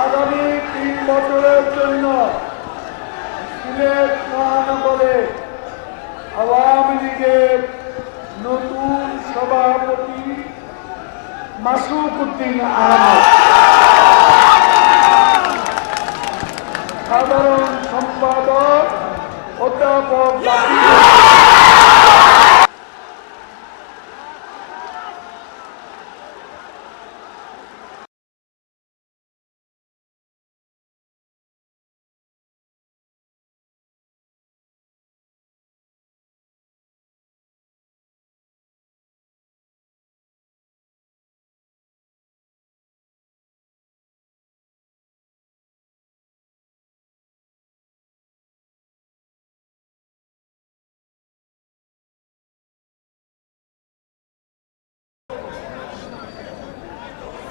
আগামী 3 বছরের জন্য সিলেট মহানগরে আওয়ামী লীগের নতুন সভাপতি মাসুক উদ্দিন আহমেদ, সাধারণ সম্পাদক অধ্যাপক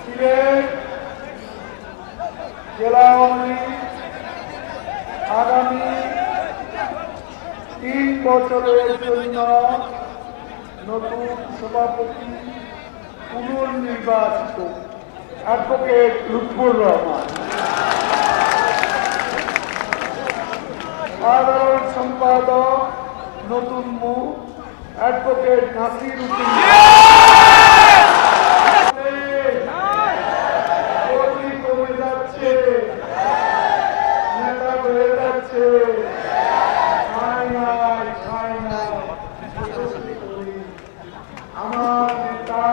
সিলেট জেলা আওয়ামী লীগ আগামী 3 বছরের জন্য নতুন সভাপতি পুনর্নির্বাচিত অ্যাডভোকেট লুৎফুর রহমান, সাধারণ সম্পাদক নতুন মুখ অ্যাডভোকেট নাসির উদ্দিন। কমে যাচ্ছে, নেতা হয়ে যাচ্ছে, আমার নেতা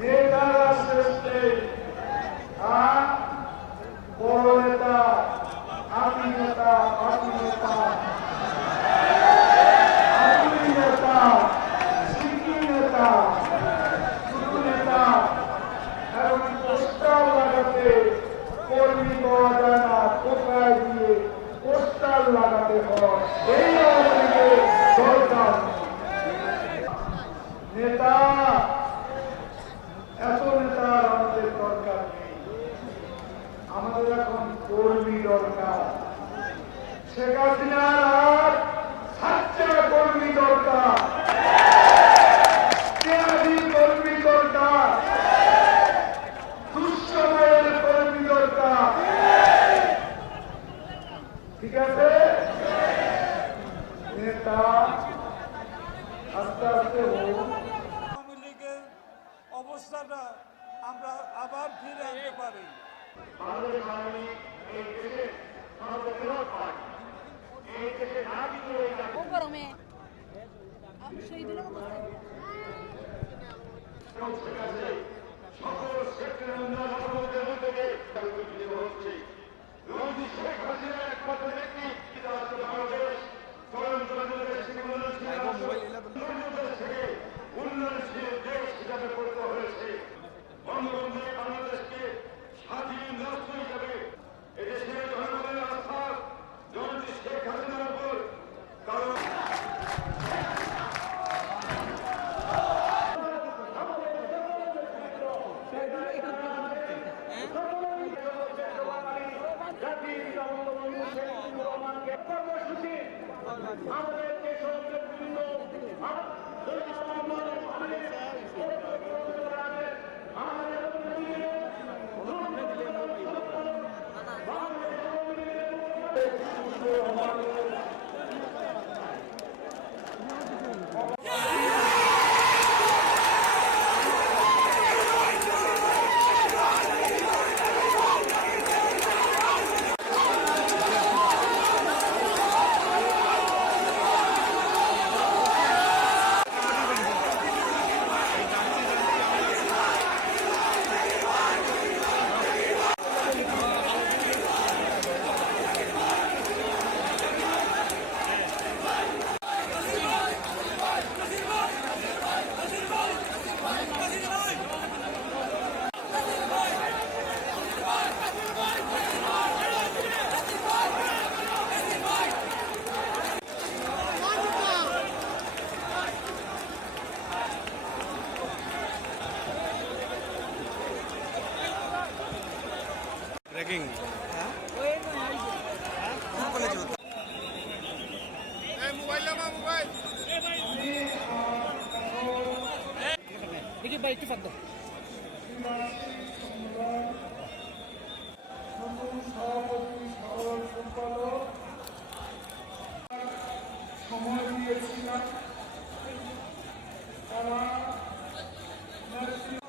নেতারা শ্রেষ্ঠে বড় নেতা আমি নেতা আমি নেতা আমি নেতা সিকি নেতা শুধু নেতা এবং পোস্টার লাগাতে কর্মী পাওয়া যায় না, কোথায় দিয়ে পোস্টার লাগাতে হয়। এই আওয়ামী লীগের দরকার নেতা, এত নেতার আমাদের দরকার নেই, আমাদের এখন কর্মী দরকার। শেখ হাসিনার আর সাচ্চা কর্মী দরকার, ত্যাগী কর্মী দরকার, দুঃসময়ের কর্মী দরকার। ঠিক আছে, নেতা আস্তে আস্তে হোক। আওয়ামী লীগের অবস্থাটা আমরা আবার ফিরে আনতে পারি। গরমে ভাই একটু ফাঁক দাও। নতুন সভাপতি সাধারণ সম্পাদক সময় দিয়েছিলাম তারা নেতৃত্ব